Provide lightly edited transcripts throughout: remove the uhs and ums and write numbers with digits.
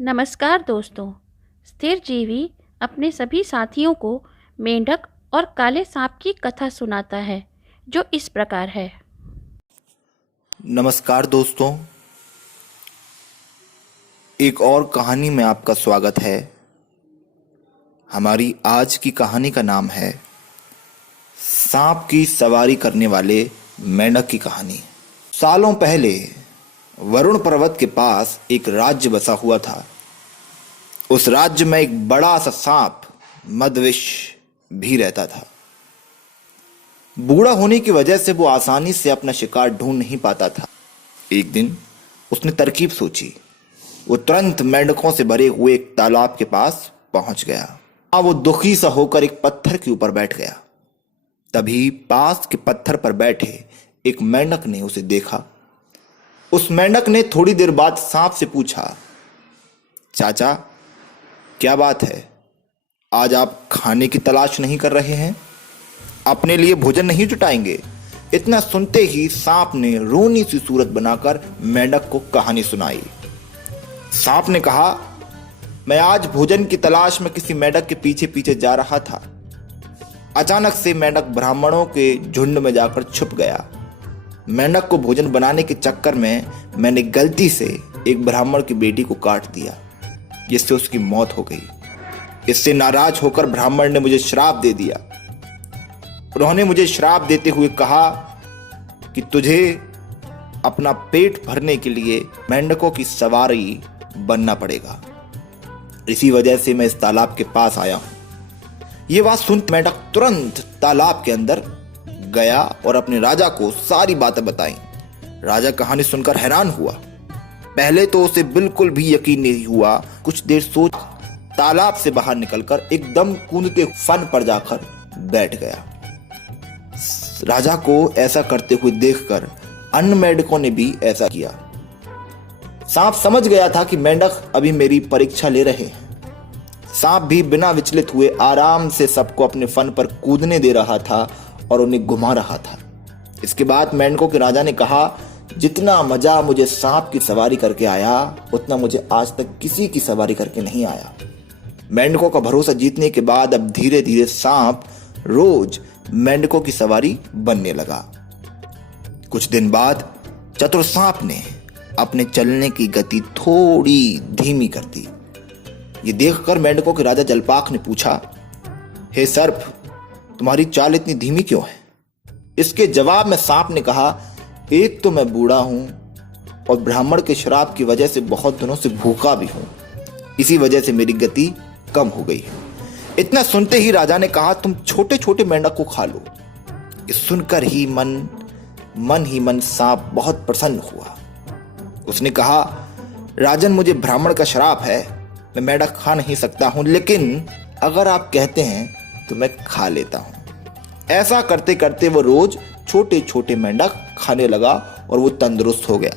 नमस्कार दोस्तों। स्थिर जीवी अपने सभी साथियों को मेंढक और काले सांप की कथा सुनाता है, जो इस प्रकार है। नमस्कार दोस्तों, एक और कहानी में आपका स्वागत है। हमारी आज की कहानी का नाम है सांप की सवारी करने वाले मेंढक की कहानी। सालों पहले वरुण पर्वत के पास एक राज्य बसा हुआ था। उस राज्य में एक बड़ा सा सांप मदविश भी रहता था। बूढ़ा होने की वजह से वो आसानी से अपना शिकार ढूंढ नहीं पाता था। एक दिन उसने तरकीब सोची। वो तुरंत मेंढकों से भरे हुए एक तालाब के पास पहुंच गया। वो दुखी सा होकर एक पत्थर के ऊपर बैठ गया। तभी पास के पत्थर पर बैठे एक मेंढक ने उसे देखा। उस मेंढक ने थोड़ी देर बाद सांप से पूछा, चाचा, क्या बात है? आज आप खाने की तलाश नहीं कर रहे हैं? अपने लिए भोजन नहीं जुटाएंगे? इतना सुनते ही सांप ने रोनी सी सूरत बनाकर मेंढक को कहानी सुनाई। सांप ने कहा, मैं आज भोजन की तलाश में किसी मेंढक के पीछे पीछे जा रहा था। अचानक से मेंढक ब्राह्मणों के झुंड में जाकर छुप गया। मेंढक को भोजन बनाने के चक्कर में मैंने गलती से एक ब्राह्मण की बेटी को काट दिया, जिससे उसकी मौत हो गई। इससे नाराज होकर ब्राह्मण ने मुझे श्राप दे दिया। उन्होंने मुझे श्राप देते हुए कहा कि तुझे अपना पेट भरने के लिए मेंढकों की सवारी बनना पड़ेगा। इसी वजह से मैं इस तालाब के पास आया हूं। यह बात सुन मेंढक तुरंत तालाब के अंदर गया और अपने राजा को सारी बातें बताई। राजा कहानी सुनकर हैरान हुआ। पहले तो उसे बिल्कुल भी यकीन नहीं हुआ। कुछ देर सोच तालाब से बाहर निकलकर एकदम कूदते फन पर जाकर बैठ गया। राजा को ऐसा करते हुए देखकर अन्य मेंढकों ने भी ऐसा किया। सांप समझ गया था कि मेंढक अभी मेरी परीक्षा ले रहे हैं। सांप भी बिना विचलित हुए आराम से सबको अपने फन पर कूदने दे रहा था और उन्हें घुमा रहा था। इसके बाद मेंढकों के राजा ने कहा, जितना मजा मुझे सांप की सवारी करके आया, उतना मुझे आज तक किसी की सवारी करके नहीं आया। मेंढकों का भरोसा जीतने के बाद अब धीरे धीरे सांप रोज मेंढकों की सवारी बनने लगा। कुछ दिन बाद चतुर सांप ने अपने चलने की गति थोड़ी धीमी कर दी। ये देखकर मेंढकों के राजा जलपाक ने पूछा, हे सर्प, तुम्हारी चाल इतनी धीमी क्यों है? इसके जवाब में सांप ने कहा, एक तो मैं बूढ़ा हूं और ब्राह्मण के श्राप की वजह से बहुत दिनों से भूखा भी हूं। इसी वजह से मेरी गति कम हो गई है। इतना सुनते ही राजा ने कहा, तुम छोटे छोटे मेंढक को खा लो। ये सुनकर ही मन सांप बहुत प्रसन्न हुआ। उसने कहा, राजन, मुझे ब्राह्मण का श्राप है, मैं मेंढक खा नहीं सकता हूं, लेकिन अगर आप कहते हैं तो मैं खा लेता हूं। ऐसा करते करते वो रोज छोटे छोटे मेंढक खाने लगा और वो तंदुरुस्त हो गया।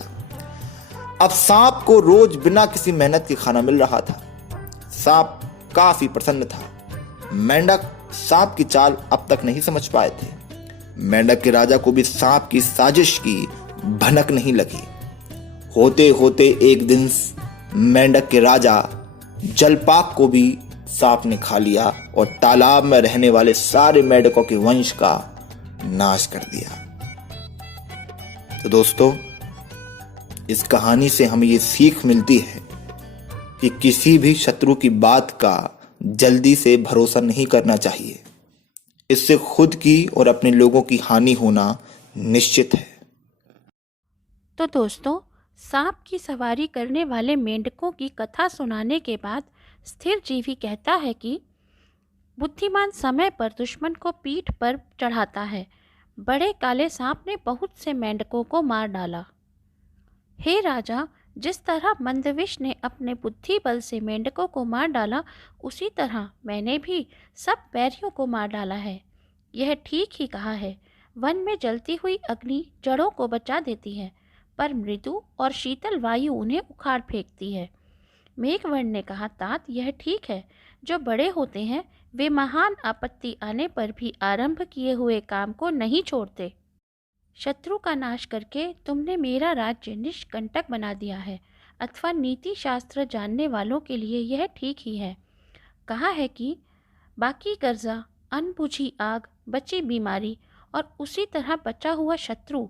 अब सांप को रोज बिना किसी मेहनत के खाना मिल रहा था। सांप काफी प्रसन्न था। मेंढक सांप की चाल अब तक नहीं समझ पाए थे। मेंढक के राजा को भी सांप की साजिश की भनक नहीं लगी। होते होते एक दिन मेंढक के राजा जलपाक को भी सांप ने खा लिया और तालाब में रहने वाले सारे मेंढकों के वंश का नाश कर दिया। तो दोस्तों, इस कहानी से हमें ये सीख मिलती है कि किसी भी शत्रु की बात का जल्दी से भरोसा नहीं करना चाहिए। इससे खुद की और अपने लोगों की हानि होना निश्चित है। तो दोस्तों, सांप की सवारी करने वाले मेंढकों की कथा सुनाने के बाद स्थिर जीवी कहता है कि बुद्धिमान समय पर दुश्मन को पीठ पर चढ़ाता है। बड़े काले सांप ने बहुत से मेंढकों को मार डाला। हे राजा, जिस तरह मंदविश ने अपने बुद्धि बल से मेंढकों को मार डाला, उसी तरह मैंने भी सब बैरियों को मार डाला है। यह ठीक ही कहा है। वन में जलती हुई अग्नि जड़ों को बचा देती है, पर मृदु और शीतल वायु उन्हें उखाड़ फेंकती है। मेघवर्ण ने कहा, तात, यह ठीक है। जो बड़े होते हैं वे महान आपत्ति आने पर भी आरंभ किए हुए काम को नहीं छोड़ते। शत्रु का नाश करके तुमने मेरा राज्य निष्कंटक बना दिया है। अथवा नीति शास्त्र जानने वालों के लिए यह ठीक ही है। कहा है कि बाकी कर्जा, अनबुझी आग, बची बीमारी और उसी तरह बचा हुआ शत्रु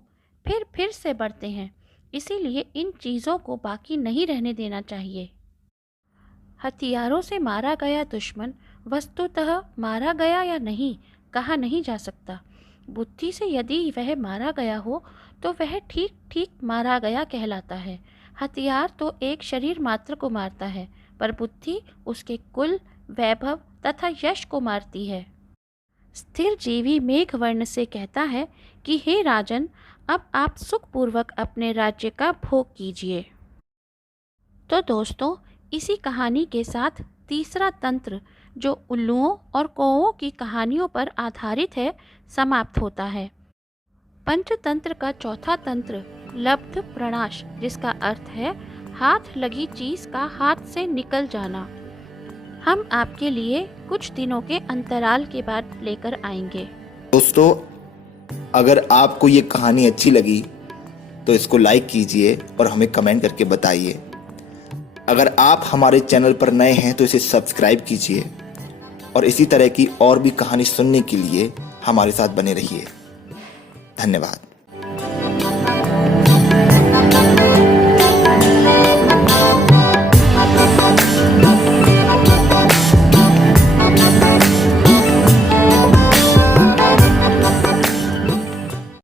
फिर से बढ़ते हैं। इसीलिए इन चीज़ों को बाकी नहीं रहने देना चाहिए। हथियारों से मारा गया दुश्मन वस्तुतः मारा गया या नहीं कहा नहीं जा सकता। बुद्धि से यदि वह मारा गया हो तो वह ठीक ठीक मारा गया कहलाता है। हथियार तो एक शरीर मात्र को मारता है, पर बुद्धि उसके कुल, वैभव तथा यश को मारती है। स्थिर जीवी मेघवर्ण से कहता है कि हे राजन, अब आप सुखपूर्वक अपने राज्य का भोग कीजिए। तो दोस्तों, इसी कहानी के साथ तीसरा तंत्र, जो उल्लुओं और कौओं की कहानियों पर आधारित है, समाप्त होता है। पंचतंत्र का चौथा तंत्र लब्ध प्रणाश, जिसका अर्थ है हाथ लगी चीज का हाथ से निकल जाना, हम आपके लिए कुछ दिनों के अंतराल के बाद लेकर आएंगे। दोस्तों, अगर आपको ये कहानी अच्छी लगी तो इसको लाइक कीजिए और हमें कमेंट करके बताइए। अगर आप हमारे चैनल पर नए हैं तो इसे सब्सक्राइब कीजिए और इसी तरह की और भी कहानी सुनने के लिए हमारे साथ बने रहिए। धन्यवाद।